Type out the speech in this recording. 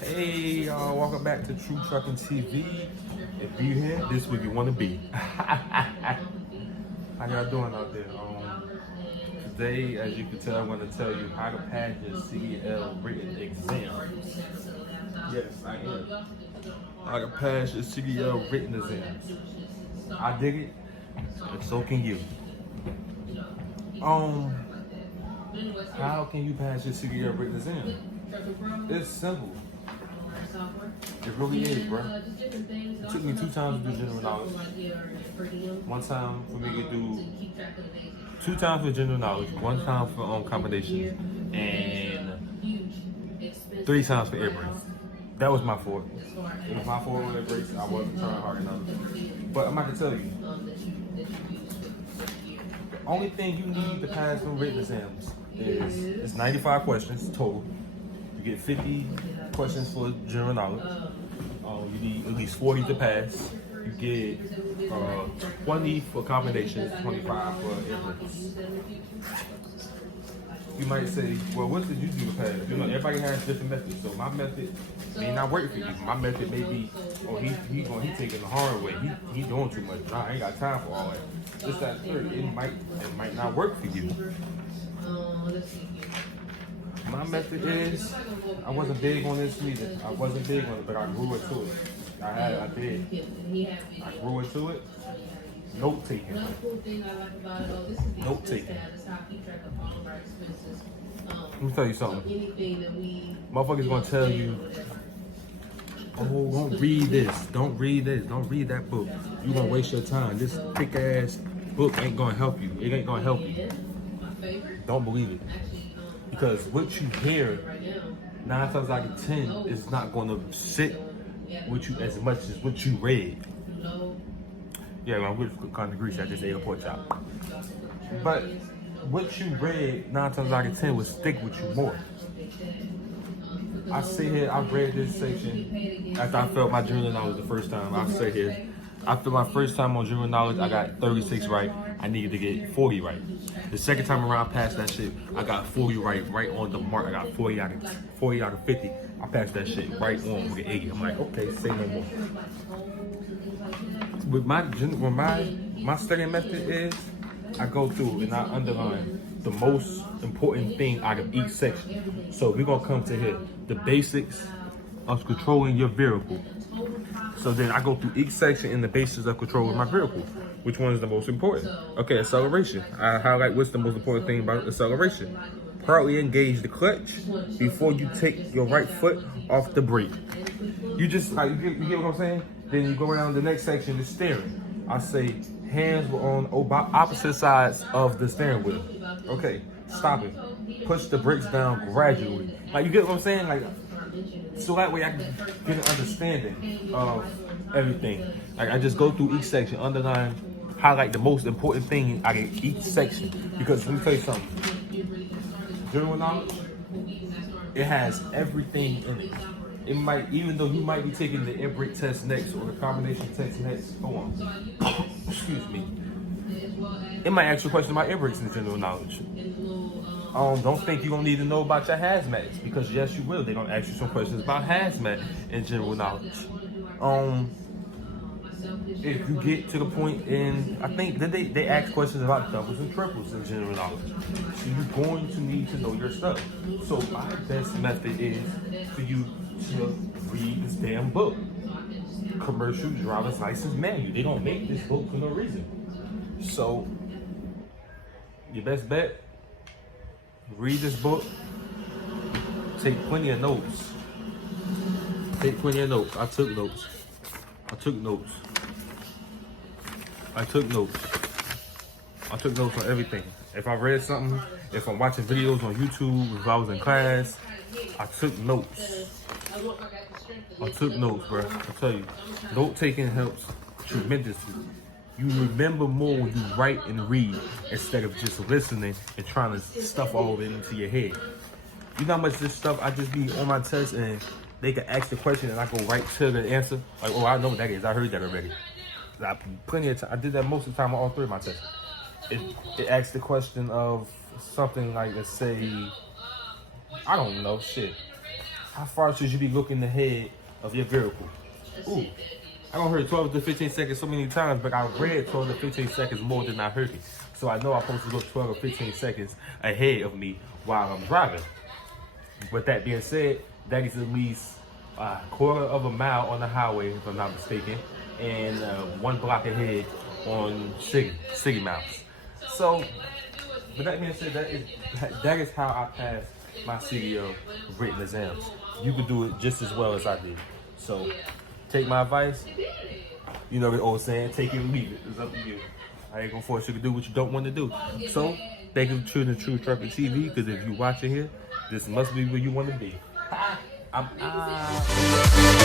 Hey y'all, welcome back to True Trucking TV. If you here, this is where you want to be. How y'all doing out there? Today, as you can tell, I'm going to tell you how to pass your CDL written exam. Yes, I am. How to pass your CDL written exams. I did it, and so can you. How can you pass your CDL written exam? It's simple. It really is, bro. It took me 2 times to do general knowledge. 1 time for me to do 2 times for general knowledge, 1 time for combinations, and 3 times for air brakes. That was my fault. It was my fault with air brakes. I wasn't trying hard enough. But I'm about to tell you, the only thing you need to pass from written exams is it's 95 questions total. You get 50 questions for general knowledge. You need at least 40 to pass. You get 20 for combinations, 25 for air brakes. You might say, well, what did you do to pass? You know, everybody has different methods. So my method may not work for you. My method may be, oh, he's taking the hard way. He doing too much. Nah, I ain't got time for all that. Just that third. It might not work for you. My method is, I wasn't big on this either. I wasn't big on it, but I grew into it. I did. I grew into it. Note taking. Note taking. Let me tell you something. Motherfuckers gonna tell you, oh, don't read this. Don't read this. Don't read that book. You gonna waste your time. This thick ass book ain't gonna help you. It ain't gonna help you. Don't believe it. Because what you hear 9 times out of 10 is not gonna sit with you as much as what you read. Yeah, I'm good for kind of greasy. I just ate a pork chop. But what you read 9 times out of 10 will stick with you more. I sit here, I read this section after I felt my general knowledge the first time. I sit here, after my first time on general knowledge, I got 36 right. I needed to get 40 right. The second time around, I passed that shit. I got 40 right on the mark. I got 40 out of 50. I passed that shit right on with an 80. I'm like, okay, say no more. With my studying method is, I go through and I underline the most important thing out of each section. So we're gonna come to here, the basics of controlling your vehicle. So then I go through each section in the basics of controlling my vehicle. Which one is the most important? Okay, acceleration. I highlight what's the most important thing about acceleration. Partly engage the clutch before you take your right foot off the brake. You just, like, you get what I'm saying? Then you go around the next section, the steering. I say hands were on opposite sides of the steering wheel. Okay, stop it. Push the brakes down gradually. Like, you get what I'm saying? Like, so that way I can get an understanding of everything. Like, I just go through each section, underline, highlight the most important thing out of each section. Because let me tell you something. General knowledge, it has everything in it. It might, even though you might be taking the air brake test next or the combination test next, excuse me. It might ask you a question about air brakes in general knowledge. Don't think you're gonna need to know about your hazmats, because yes, you will. They're gonna ask you some questions about hazmat in general knowledge. If you get to the point in, I think that they ask questions about doubles and triples in general knowledge. So you're going to need to know your stuff. So my best method is for you to read this damn book. Commercial Driver's License Manual. They don't make this book for no reason. So your best bet, read this book. Take plenty of notes. Take plenty of notes. I took notes. I took notes on everything. If I read something, if I'm watching videos on YouTube, if I was in class, I took notes. I took notes, bro. I tell you, note taking helps tremendously. You remember more when you write and read instead of just listening and trying to stuff all of it into your head. You know how much this stuff I just be on my test and they can ask the question and I go right to the answer. Like, oh, I know what that is. I heard that already. Plenty of time. I did that most of the time on all 3 of my tests. It asks the question of something like, let's say, I don't know, shit. how far should you be looking ahead of your vehicle? Ooh, I don't heard 12 to 15 seconds so many times, but I read 12 to 15 seconds more than I heard it. So I know I'm supposed to look 12 or 15 seconds ahead of me while I'm driving. With that being said, that is at least a quarter of a mile on the highway, if I'm not mistaken, and 1 block ahead on city miles. So, with that being said, that is how I pass my CDL written exams. You can do it just as well as I did. So, take my advice. You know the old saying, take it or leave it. It's up to you. I ain't gonna force you to do what you don't want to do. So, thank you for tuning to True Trucker TV, because if you watching here, this must be where you want to be. I'm out.